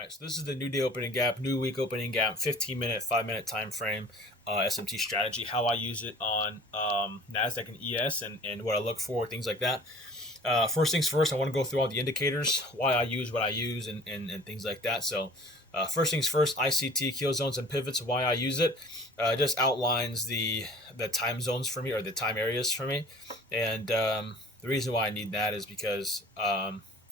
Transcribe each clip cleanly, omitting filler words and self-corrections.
right, so this is the new day opening gap, new week opening gap, 15-minute, 5-minute time frame, SMT strategy, how I use it on NASDAQ and ES and what I look for, things like that. First things first, I want to go through all the indicators, why I use what I use, and things like that. So first things first, ICT, kill zones, and pivots, why I use it. It just outlines the time zones for me, or the time areas for me. And the reason why I need that is because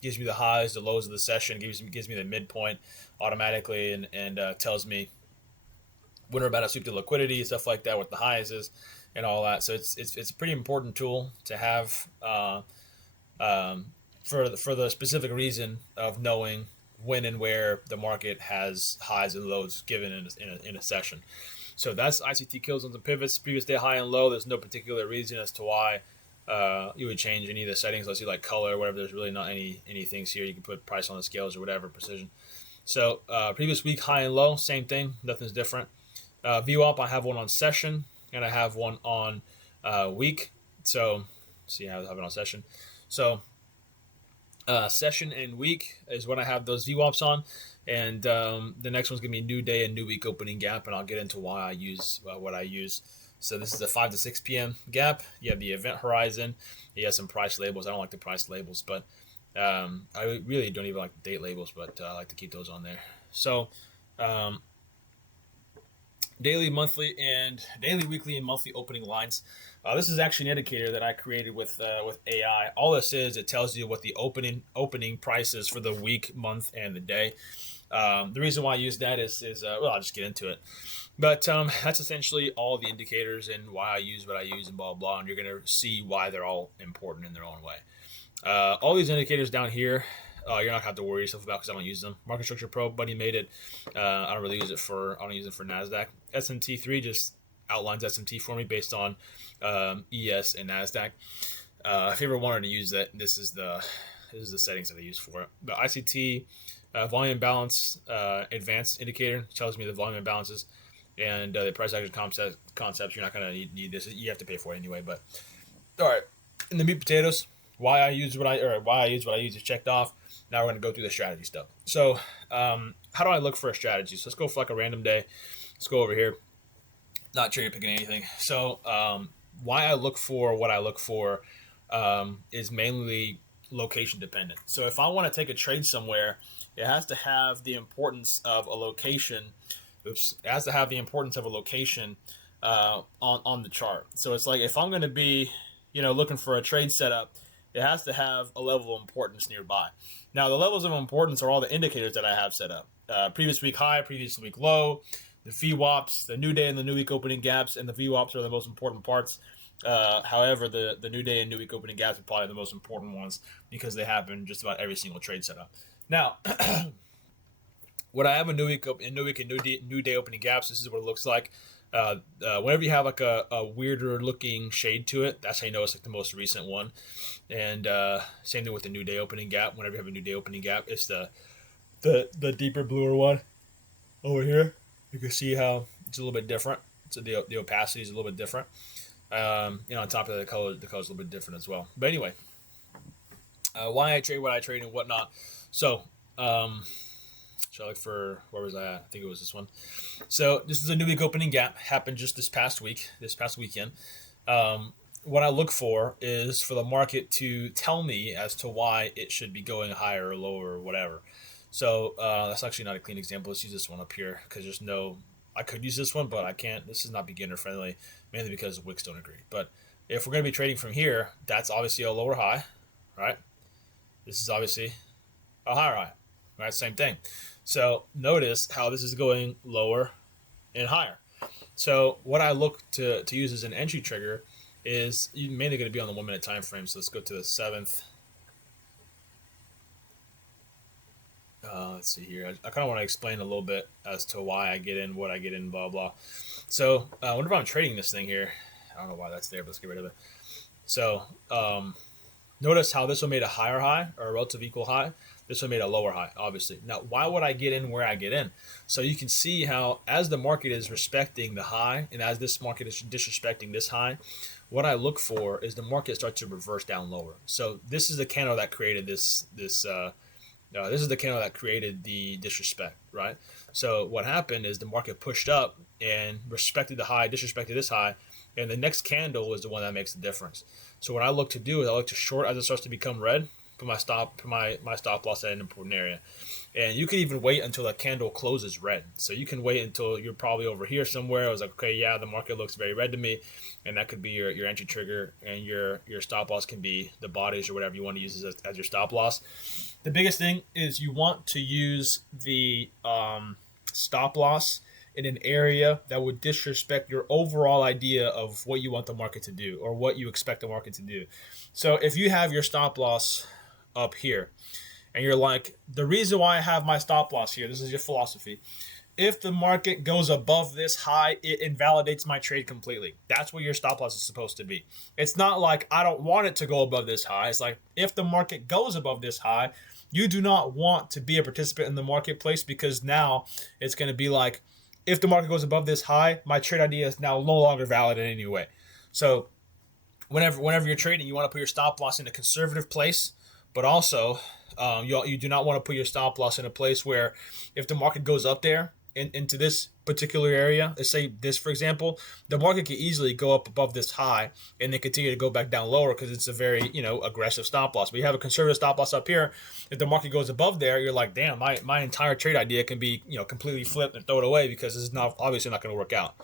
gives me the highs, the lows of the session, gives me the midpoint automatically, and tells me when we're about to sweep the liquidity, stuff like that, what the highs is, and all that. So it's a pretty important tool to have for the specific reason of knowing when and where the market has highs and lows given in a session. So that's ICT kill zones and pivots, previous day high and low. There's no particular reason as to why you would change any of the settings. Let's see, like color, whatever. There's really not any things here. You can put price on the scales or whatever, precision. So previous week high and low, same thing. Nothing's different. VWAP, I have one on session and I have one on week. So see how I have it on session. So session and week is when I have those VWAPs on, and the next one's gonna be new day and new week opening gap, and I'll get into why I use what I use. So this is a 5 to 6 p.m. gap. You have the event horizon. You have some price labels. I don't like the price labels, but I really don't even like the date labels, but I like to keep those on there. So daily, weekly, and monthly opening lines. This is actually an indicator that I created with AI. All this is, it tells you what the opening price is for the week, month, and the day. The reason why I use that is well, I'll just get into it. But that's essentially all the indicators and why I use what I use and blah, blah, and you're going to see why they're all important in their own way. All these indicators down here, you're not going to have to worry yourself about because I don't use them. Market Structure Pro, Buddy made it. I don't use it for NASDAQ. SMT3 just outlines SMT for me based on ES and NASDAQ. If you ever wanted to use that, this is the settings that I use for it. The ICT volume balance advanced indicator tells me the volume imbalances, and the price action concepts. You're not going to need this. You have to pay for it anyway. But all right, in the meat potatoes, why I use what I use is checked off. Now we're going to go through the strategy stuff. So how do I look for a strategy? So let's go for like a random day. Let's go over here. Not cherry picking anything. So why I look for what I look for is mainly location dependent. So if I want to take a trade somewhere, it has to have the importance of a location. It has to have the importance of a location on the chart. So it's like if I'm going to be, looking for a trade setup, it has to have a level of importance nearby. Now, the levels of importance are all the indicators that I have set up. Previous week high, previous week low, the VWAPs, the new day and the new week opening gaps, and the VWAPs are the most important parts. However, the new day and new week opening gaps are probably the most important ones because they happen just about every single trade setup. Now, what I have a new week and new day opening gaps, this is what it looks like. Whenever you have like a weirder looking shade to it, that's how you know it's like the most recent one. And same thing with the new day opening gap. Whenever you have a new day opening gap, it's the deeper bluer one over here. You can see how it's a little bit different. So the opacity is a little bit different. On top of the color's a little bit different as well. But anyway, why I trade what I trade and whatnot. So should I look for, where was I at? I think it was this one. So this is a new week opening gap. Happened just this past weekend. What I look for is for the market to tell me as to why it should be going higher or lower or whatever. So that's actually not a clean example. Let's use this one up here because I could use this one, but I can't. This is not beginner friendly, mainly because the wicks don't agree. But if we're going to be trading from here, that's obviously a lower high, right? This is obviously a higher high, right? Same thing. So notice how this is going lower and higher. So what I look to use as an entry trigger is mainly going to be on the 1 minute time frame. So let's go to the 7th. Let's see here. I kind of want to explain a little bit as to why I get in, what I get in, blah, blah. So whenever I'm trading this thing here, I don't know why that's there, but let's get rid of it. So notice how this one made a higher high or a relative equal high. This one made a lower high, obviously. Now, why would I get in where I get in? So you can see how as the market is respecting the high and as this market is disrespecting this high, what I look for is the market start to reverse down lower. So this is the candle that created this This is the candle that created the disrespect, right? So what happened is the market pushed up and respected the high, disrespected this high, and the next candle is the one that makes the difference. So what I look to do is I look to short as it starts to become red, put my stop loss at an important area. And you can even wait until the candle closes red. So you can wait until you're probably over here somewhere. I was like, okay, yeah, the market looks very red to me, and that could be your entry trigger, and your stop loss can be the bodies or whatever you want to use as your stop loss. The biggest thing is you want to use the stop loss in an area that would disrespect your overall idea of what you want the market to do or what you expect the market to do. So if you have your stop loss up here, and you're like, the reason why I have my stop loss here, this is your philosophy. If the market goes above this high, it invalidates my trade completely. That's what your stop loss is supposed to be. It's not like I don't want it to go above this high. It's like if the market goes above this high, you do not want to be a participant in the marketplace, because now it's going to be like, if the market goes above this high, my trade idea is now no longer valid in any way. So whenever you're trading, you want to put your stop loss in a conservative place, but also you do not want to put your stop loss in a place where if the market goes up there into this particular area, let's say this, for example, the market could easily go up above this high and then continue to go back down lower because it's a very, aggressive stop loss. But you have a conservative stop loss up here. If the market goes above there, you're like, damn, my entire trade idea can be, completely flipped and throw it away because this is obviously not going to work out.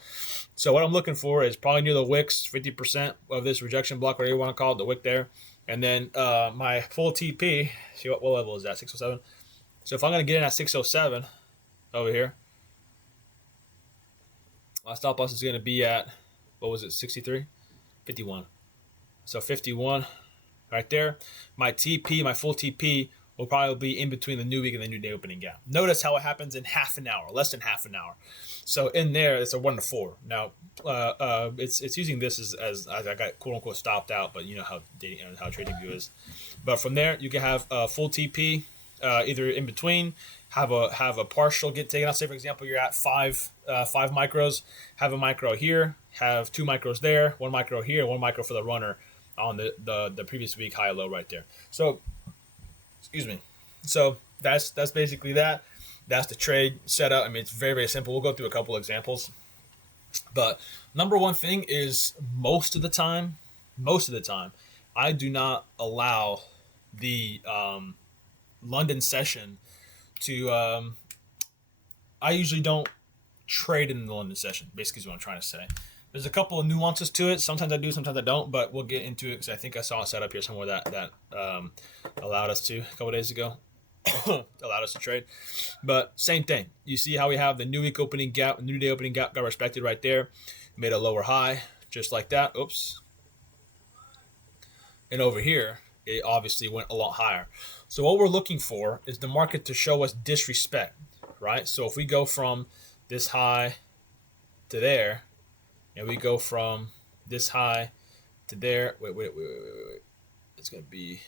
So what I'm looking for is probably near the wicks, 50% of this rejection block, whatever you want to call it, the wick there. And then my full TP, see what level is that, 607? So if I'm going to get in at 607 over here, my stop loss is going to be at, 63? 51. So 51 right there. My TP, my full TP, will probably be in between the new week and the new day opening gap. Notice how it happens in half an hour, less than half an hour. So in there, it's a 1 to 4. Now, it's using this as I got quote unquote stopped out, but you know how TradingView is. But from there, you can have a full TP, either in between, have a partial get taken out. Say for example, you're at five micros, have a micro here, have 2 micros there, 1 micro here, 1 micro for the runner on the previous week high low right there. So, excuse me. So that's basically that. That's the trade setup. I mean, it's very, very simple. We'll go through a couple examples. But number one thing is most of the time, I do not allow the London session to, I usually don't trade in the London session, basically is what I'm trying to say. There's a couple of nuances to it. Sometimes I do, sometimes I don't, but we'll get into it because I think I saw a setup here somewhere that allowed us to a couple days ago. Allowed us to trade. But same thing. You see how we have the new week opening gap, new day opening gap got respected right there. Made a lower high, just like that. Oops. And over here, it obviously went a lot higher. So what we're looking for is the market to show us disrespect, right? So if we go from this high to there, and we go from this high to there, wait. It's going to be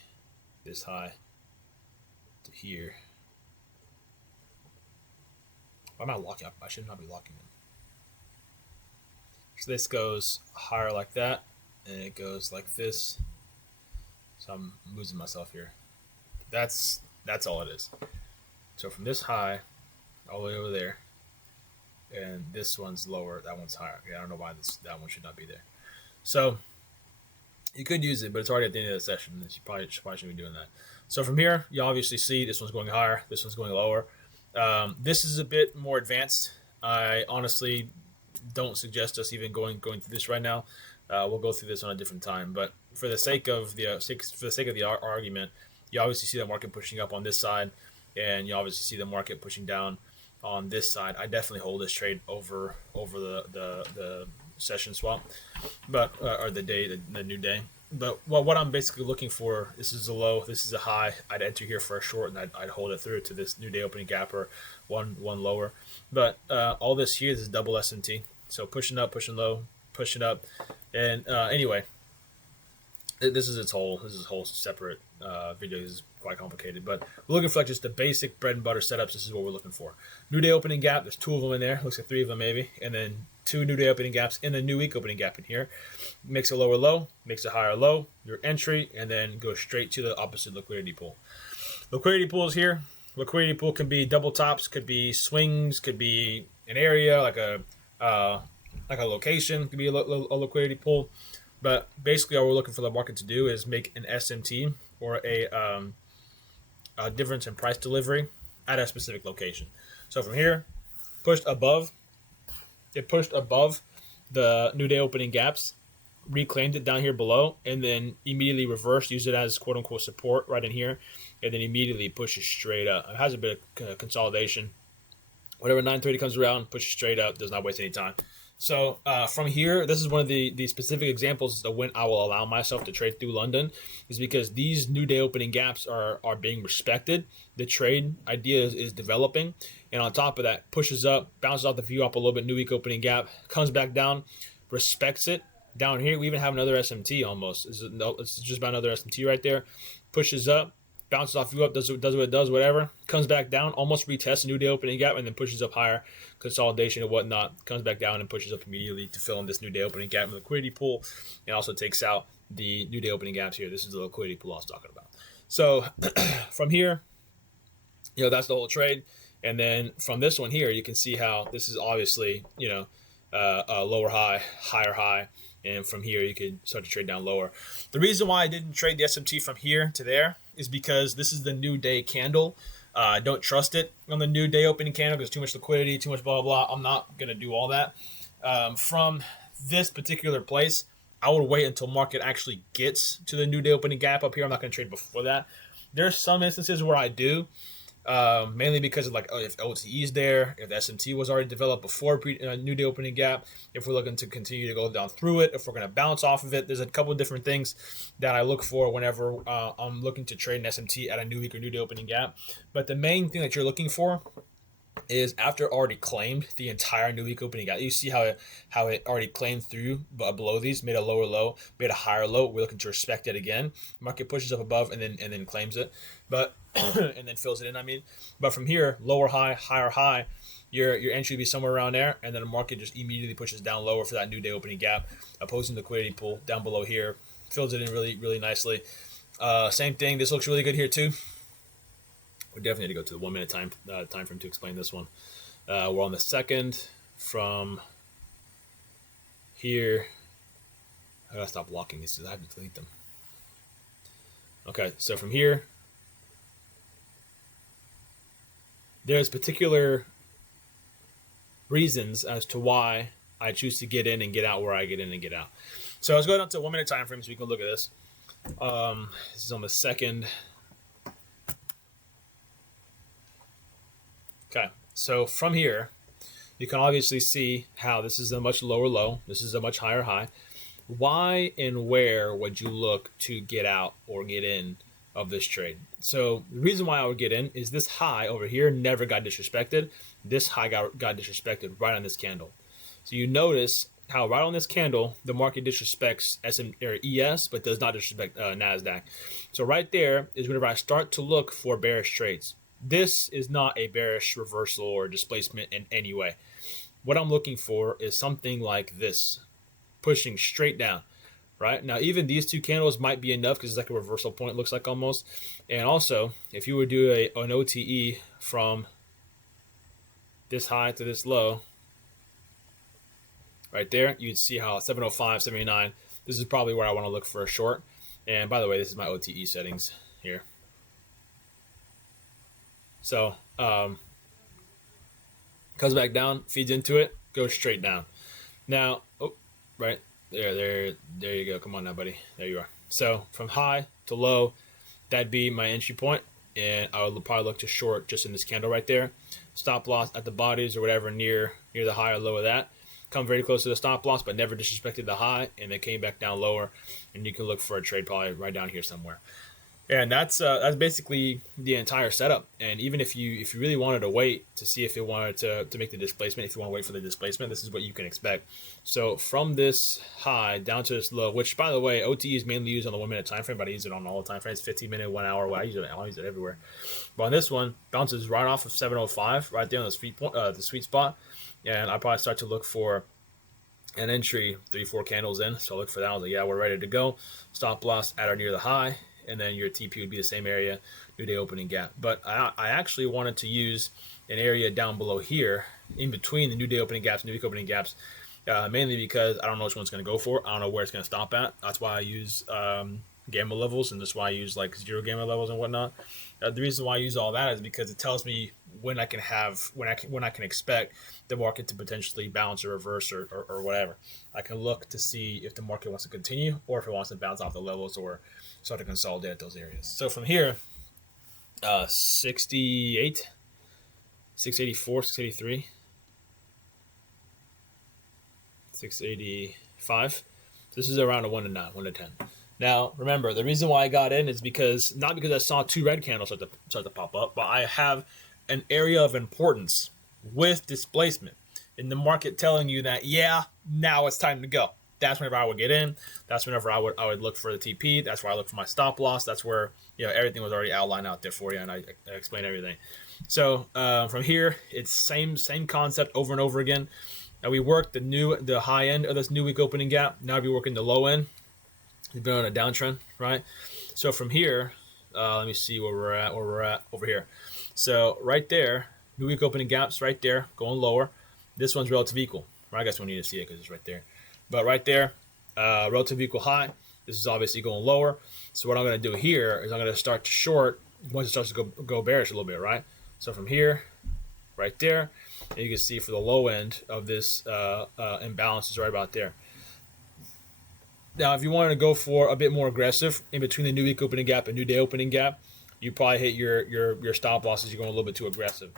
this high to here. Why am I locking up? I should not be locking them. So this goes higher like that, and it goes like this. So I'm losing myself here. That's all it is. So from this high all the way over there, and this one's lower, that one's higher. Yeah, I don't know why that one should not be there. So you could use it, but it's already at the end of the session. You probably shouldn't be doing that. So from here, you obviously see this one's going higher, this one's going lower. This is a bit more advanced. I honestly don't suggest us even going through this right now. We'll go through this on a different time. But for the sake of the argument, you obviously see the market pushing up on this side, and you obviously see the market pushing down on this side. I definitely hold this trade over the session swap, but or the new day. But what I'm basically looking for, this is a low, this is a high. I'd enter here for a short, and I'd hold it through to this new day opening gap or one lower. But all this here is double SMT. So pushing up, pushing low, pushing up, and anyway, this is its whole separate video. This is quite complicated, but we're looking for like just the basic bread and butter setups. This is what we're looking for. New day opening gap. There's 2 of them in there. Looks like 3 of them maybe, and then 2 new day opening gaps in the new week opening gap in here. Makes a lower low, makes a higher low. Your entry, and then go straight to the opposite liquidity pool. Liquidity pool is here. liquidity pool can be double tops, could be swings, could be an area uh, like a location, could be a liquidity pool. But basically, all we're looking for the market to do is make an SMT or a difference in price delivery at a specific location. So from here, pushed above, it pushed above the new day opening gaps, reclaimed it down here below, and then immediately reversed, use it as quote unquote support right in here, and then immediately pushes straight up. It has a bit of consolidation. Whatever 930 comes around, pushes straight up, does not waste any time. So from here, this is one of the specific examples of when I will allow myself to trade through London, is because these new day opening gaps are being respected. The trade idea is developing, and on top of that, pushes up, bounces off the view up a little bit, new week opening gap, comes back down, respects it. Down here, we even have another SMT almost. It's just about another SMT right there. Pushes up, bounces off you up, does what it does, whatever. Comes back down, almost retests a new day opening gap, and then pushes up higher, consolidation and whatnot. Comes back down and pushes up immediately to fill in this new day opening gap in the liquidity pool, and also takes out the new day opening gaps here. This is the liquidity pool I was talking about. So from here, that's the whole trade. And then from this one here, you can see how this is obviously, a lower high, higher high. And from here, you could start to trade down lower. The reason why I didn't trade the SMT from here to there is because this is the new day candle. I don't trust it on the new day opening candle because too much liquidity, too much blah, blah, blah. I'm not going to do all that. From this particular place, I would wait until market actually gets to the new day opening gap up here. I'm not going to trade before that. There's some instances where I do. Mainly because of if OTE is there, if the SMT was already developed before new day opening gap, if we're looking to continue to go down through it, if we're going to bounce off of it. There's a couple of different things that I look for whenever I'm looking to trade an SMT at a new week or new day opening gap. But the main thing that you're looking for is after already claimed the entire new week opening gap. You see how it already claimed through below these, made a lower low, made a higher low. We're looking to respect it again. Market pushes up above and then claims it, but and then fills it in. But from here, lower high, higher high, your entry would be somewhere around there, and then the market just immediately pushes down lower for that new day opening gap, opposing the liquidity pool down below here, fills it in really really nicely. Same thing. This looks really good here too. We definitely need to go to the 1 minute time frame to explain this one. We're on the second from here. I gotta stop blocking these because I have to delete them. Okay, so from here, there's particular reasons as to why I choose to get in and get out where I get in and get out. So let's go down to 1 minute time frame so we can look at this. This is on the second. Okay, so from here, you can obviously see how this is a much lower low. This is a much higher high. Why and where would you look to get out or get in of this trade? So the reason why I would get in is this high over here never got disrespected. This high got disrespected right on this candle. So you notice how right on this candle, the market disrespects ES, but does not disrespect NASDAQ. So right there is whenever I start to look for bearish trades. This is not a bearish reversal or displacement in any way. What I'm looking for is something like this, pushing straight down. Right now, even these two candles might be enough because it's like a reversal point, looks like almost. And also, if you would do an OTE from this high to this low, right there, you'd see how 705, 789. This is probably where I want to look for a short. And by the way, this is my OTE settings here. So comes back down, feeds into it, goes straight down. Now, right there you go. Come on now, buddy. There you are. So from high to low, that'd be my entry point, and I would probably look to short just in this candle right there. Stop loss at the bodies or whatever near the high or low of that. Come very close to the stop loss, but never disrespected the high, and then came back down lower, and you can look for a trade probably right down here somewhere. And that's basically the entire setup. And even if you really wanted to wait to see if it wanted to make the displacement, if you want to wait for the displacement, this is what you can expect. So from this high down to this low, which by the way, OTE is mainly used on the 1 minute time frame, but I use it on all the time frames, 15 minute, 1 hour. I use it everywhere. But on this one, bounces right off of 705, right there on the sweet spot. And I probably start to look for an entry 3-4 candles in. So I look for that. I was like, yeah, we're ready to go. Stop loss at or near the high. and then your TP would be the same area, new day opening gap. But I actually wanted to use an area down below here, in between the new day opening gaps, new week opening gaps, mainly because I don't know which one's going to go for. I don't know where it's going to stop at. That's why I use gamma levels, and that's why I use like 0 gamma levels and whatnot. The reason why I use all that is because it tells me when I can expect the market to potentially bounce or reverse or whatever. I can look to see if the market wants to continue or if it wants to bounce off the levels or start to consolidate at those areas. So from here, 68, 684, 683, 685. This is around a 1 to 9, 1 to 10. Now, remember, the reason why I got in is not because I saw 2 red candles start to pop up, but I have an area of importance with displacement in the market telling you that, yeah, now it's time to go. That's whenever I would get in. That's whenever I would look for the TP. That's where I look for my stop loss. That's where, everything was already outlined out there for you, and I explained everything. So from here, it's same concept over and over again. And we worked the high end of this new week opening gap. Now we're working the low end. We've been on a downtrend, right? So from here, let me see where we're at over here. So right there, new week opening gaps right there, going lower. This one's relative equal, right? I guess we don't need to see it because it's right there. But right there, relative equal high. This is obviously going lower. So what I'm going to do here is I'm going to start to short once it starts to go bearish a little bit, right? So from here, right there, and you can see for the low end of this imbalance is right about there. Now, if you wanted to go for a bit more aggressive in between the new week opening gap and new day opening gap, you probably hit your stop losses. You're going a little bit too aggressive.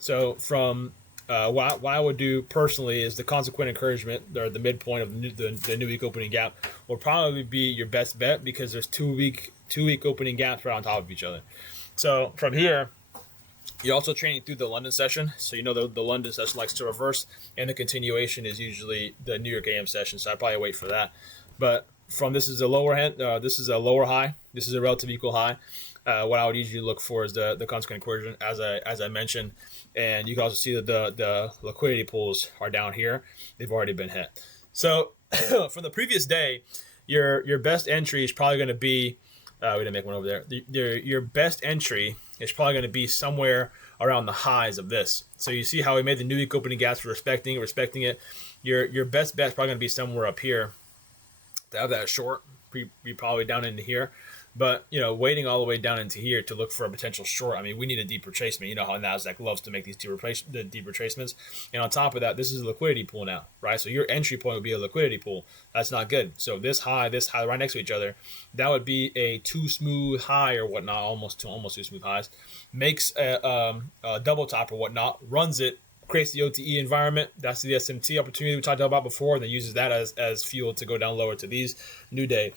So from what I would do personally is the consequent encouragement, or the midpoint of the new week opening gap, will probably be your best bet because there's two week opening gaps right on top of each other. So from here, you're also training through the London session. So the London session likes to reverse, and the continuation is usually the New York AM session. So I'd probably wait for that. But from this is a lower this is a lower high. This is a relative equal high. What I would usually look for is the consequent encouragement, as I mentioned, and you can also see that the liquidity pools are down here. They've already been hit. So from the previous day, your best entry is probably going to be we didn't make one over there. Your best entry is probably going to be somewhere around the highs of this. So you see how we made the new week opening gaps for respecting it. Your best bet is probably going to be somewhere up here. To have that short, be probably down into here. But, waiting all the way down into here to look for a potential short, I mean, we need a deep retracement. You know how NASDAQ loves to make these deep retracements. And on top of that, this is a liquidity pool now, right? So your entry point would be a liquidity pool. That's not good. So this high right next to each other, that would be a too smooth high or whatnot, almost two smooth highs. Makes a double top or whatnot, runs it, creates the OTE environment. That's the SMT opportunity we talked about before, and then uses that as fuel to go down lower to these new day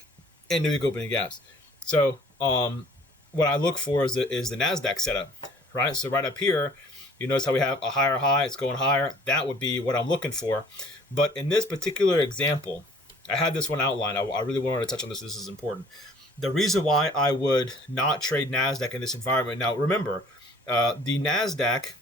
and new week opening gaps. So what I look for is the NASDAQ setup, right? So right up here, you notice how we have a higher high. It's going higher. That would be what I'm looking for. But in this particular example, I had this one outlined. I really wanted to touch on this. This is important. The reason why I would not trade NASDAQ in this environment. Now, remember, the NASDAQ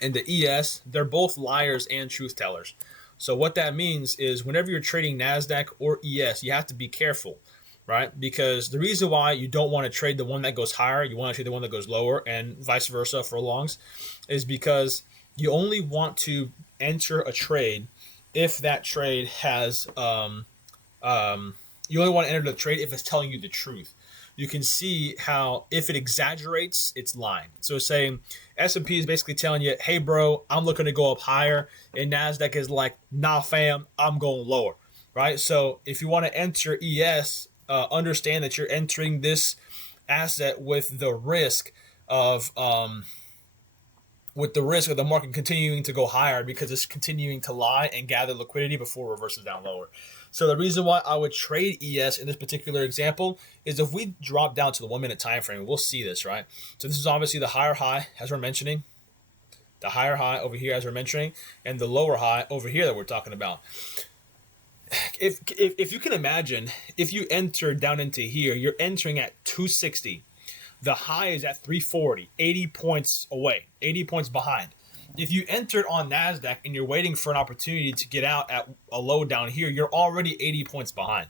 and the ES, they're both liars and truth tellers. So what that means is whenever you're trading NASDAQ or ES, you have to be careful, right? Because the reason why you don't want to trade the one that goes higher, you want to trade the one that goes lower, and vice versa for longs, is because you only want to enter a trade if that trade has, you only want to enter the trade if it's telling you the truth. You can see how if it exaggerates, it's lying. So saying S&P is basically telling you, hey, bro, I'm looking to go up higher. And NASDAQ is like, nah, fam, I'm going lower, right? So if you want to enter ES, understand that you're entering this asset with the risk of the market continuing to go higher because it's continuing to lie and gather liquidity before it reverses down lower. So the reason why I would trade ES in this particular example is if we drop down to the 1 minute time frame, we'll see this, right? So this is obviously the higher high, as we're mentioning, the higher high over here, as we're mentioning, and the lower high over here that we're talking about. If you can imagine, if you enter down into here, you're entering at 260. The high is at 340, 80 points away, 80 points behind. if you entered on NASDAQ and you're waiting for an opportunity to get out at a low down here, you're already 80 points behind.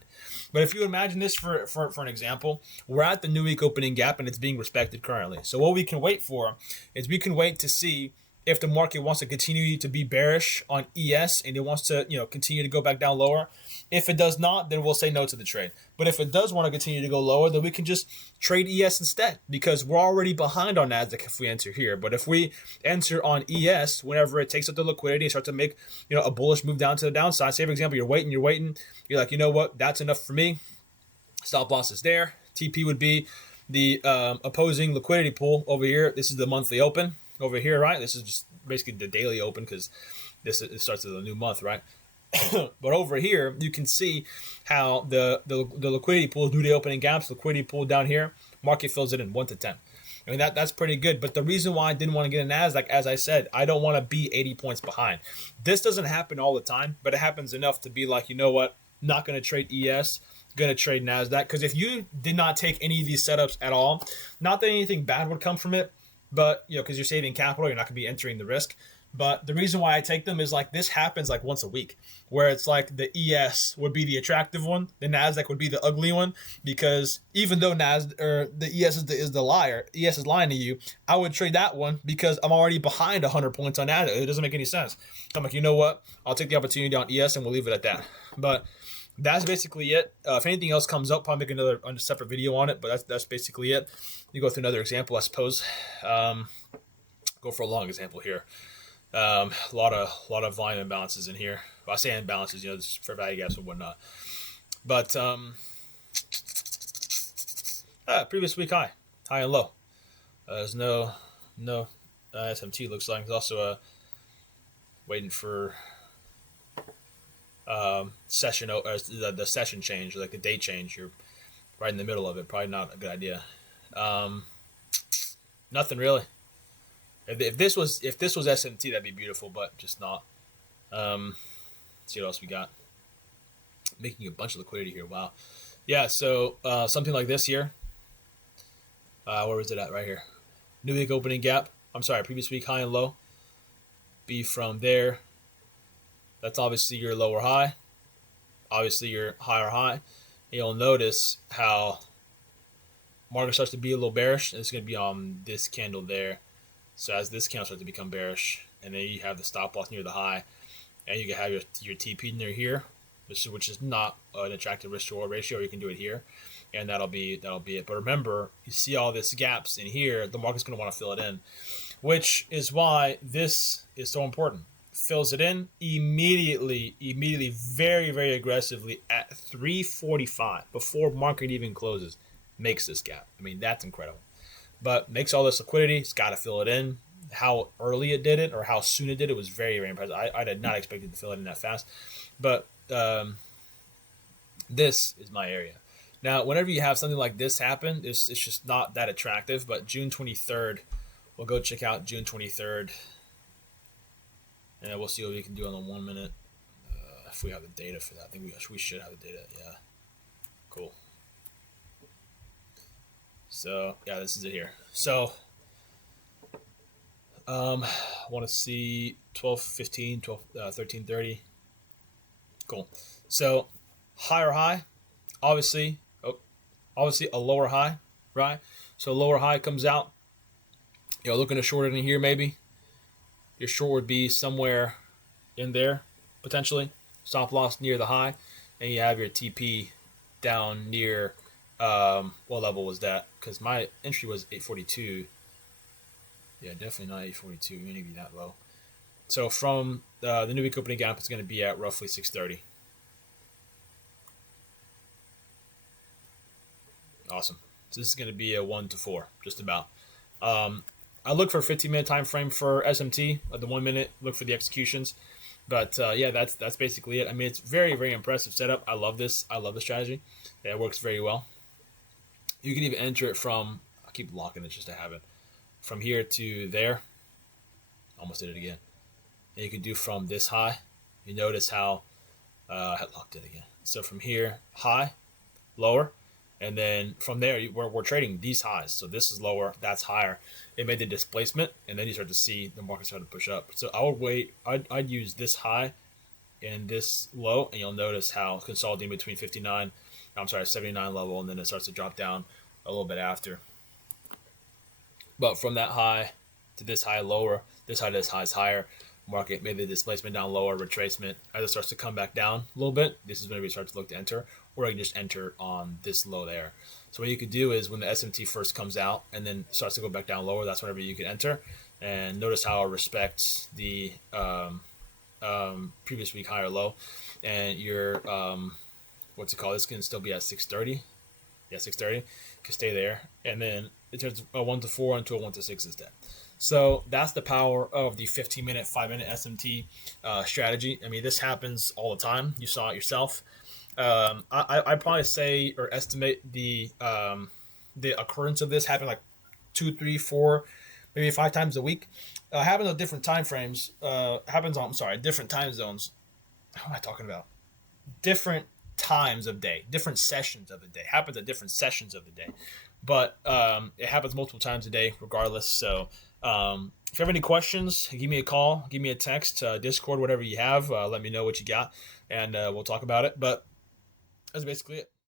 But if you imagine this for an example, we're at the new week opening gap and it's being respected currently. So what we can wait for is we can wait to see if the market wants to continue to be bearish on ES and it wants to, continue to go back down lower. If it does not, then we'll say no to the trade. But if it does want to continue to go lower, then we can just trade ES instead, because we're already behind on NASDAQ if we enter here. But if we enter on ES, whenever it takes up the liquidity and start to make, a bullish move down to the downside, say for example, you're waiting, you're like, you know what, that's enough for me. Stop loss is there. TP would be the opposing liquidity pool over here. This is the monthly open over here, right? This is just basically the daily open because it starts with a new month, right? But over here, you can see how the liquidity pool due to the opening gaps, liquidity pool down here, market fills it in 1 to 10. I mean, that's pretty good. But the reason why I didn't want to get a NASDAQ, as I said, I don't want to be 80 points behind. This doesn't happen all the time, but it happens enough to be like, you know what, not going to trade ES, going to trade NASDAQ. Because if you did not take any of these setups at all, not that anything bad would come from it, but, because you're saving capital, you're not going to be entering the risk. But the reason why I take them is like this happens like once a week, where it's like the ES would be the attractive one, the NASDAQ would be the ugly one, because even though the ES is the liar, ES is lying to you, I would trade that one because I'm already behind 100 points on NASDAQ. It doesn't make any sense. I'm like, you know what? I'll take the opportunity on ES and we'll leave it at that. But that's basically it. If anything else comes up, probably make another separate video on it. But that's basically it. You go through another example, I suppose. Go for a long example here. A lot of volume imbalances in here. Well, I say imbalances, just for value gaps and whatnot. But previous week high and low. There's no SMT looks like. It's also waiting for session the session change, like the date change. You're right in the middle of it. Probably not a good idea. Nothing really. If this was SMT, that'd be beautiful, but just not. See what else we got. Making a bunch of liquidity here. Wow. Yeah. So something like this here. Where was it at? Right here. New week opening gap. I'm sorry. Previous week high and low. Be from there. That's obviously your lower high. Obviously your higher high. And you'll notice how market starts to be a little bearish. And it's going to be on this candle there. So as this candle starts to become bearish, and then you have the stop loss near the high, and you can have your TP near here, which is not an attractive risk to reward ratio. You can do it here, and that'll be it. But remember, you see all these gaps in here, the market's going to want to fill it in, which is why this is so important. Fills it in immediately, very, very aggressively at 3:45 before market even closes, makes this gap. I mean, that's incredible. But makes all this liquidity. It's got to fill it in. How early it did it or how soon it did it was very, very impressive. I did not expect it to fill it in that fast. But this is my area. Now, whenever you have something like this happen, it's just not that attractive. But June 23rd, we'll go check out June 23rd. And we'll see what we can do on the 1 minute. If we have the data for that. I think we should have the data. Yeah. Cool. So, yeah, this is it here. So, I want to see 12:15, 13:30. Cool. So, higher high, obviously a lower high, right? So, lower high comes out. Looking to short it in here maybe. Your short would be somewhere in there, potentially. Stop loss near the high. And you have your TP down near... what level was that? Because my entry was 842. Yeah, definitely not 842. Maybe that low. So from the new week opening gap, it's going to be at roughly 630. Awesome. So this is going to be a 1 to 4, just about. I look for a 15-minute time frame for SMT. At the 1 minute, look for the executions. But yeah, that's basically it. I mean, it's very, very impressive setup. I love this. I love the strategy. Yeah, it works very well. You can even enter it from, I keep locking it just to have it, from here to there. Almost did it again. And you can do from this high. You notice how I locked it again. So from here, high, lower, And then from there, we're trading these highs. So this is lower, that's higher. It made the displacement, and then you start to see the market start to push up. So I would wait. I'd use this high and this low, and you'll notice how consolidating between 79 level, and then it starts to drop down a little bit after. But from that high to this high lower, this high to this high is higher. Market made the displacement down lower, retracement. As it starts to come back down a little bit, this is when we start to look to enter, or you can just enter on this low there. So what you could do is when the SMT first comes out and then starts to go back down lower, that's whenever you could enter. And notice how it respects the previous week high or low, and your what's it called? This can still be at 630. Yeah, 630 can stay there, and then it turns a 1 to 4 into a 1 to 6 instead. So that's the power of the 15-minute, 5-minute SMT strategy. I mean, this happens all the time. You saw it yourself. I probably say or estimate the occurrence of this happening like 2, 3, 4, maybe 5 times a week. Happens on different time frames. Happens on different time zones. How am I talking about? Different times of day, different sessions of the day. Happens at different sessions of the day, but it happens multiple times a day, regardless. So if you have any questions, give me a call, give me a text, Discord, whatever you have. Let me know what you got, and we'll talk about it. But that's basically it.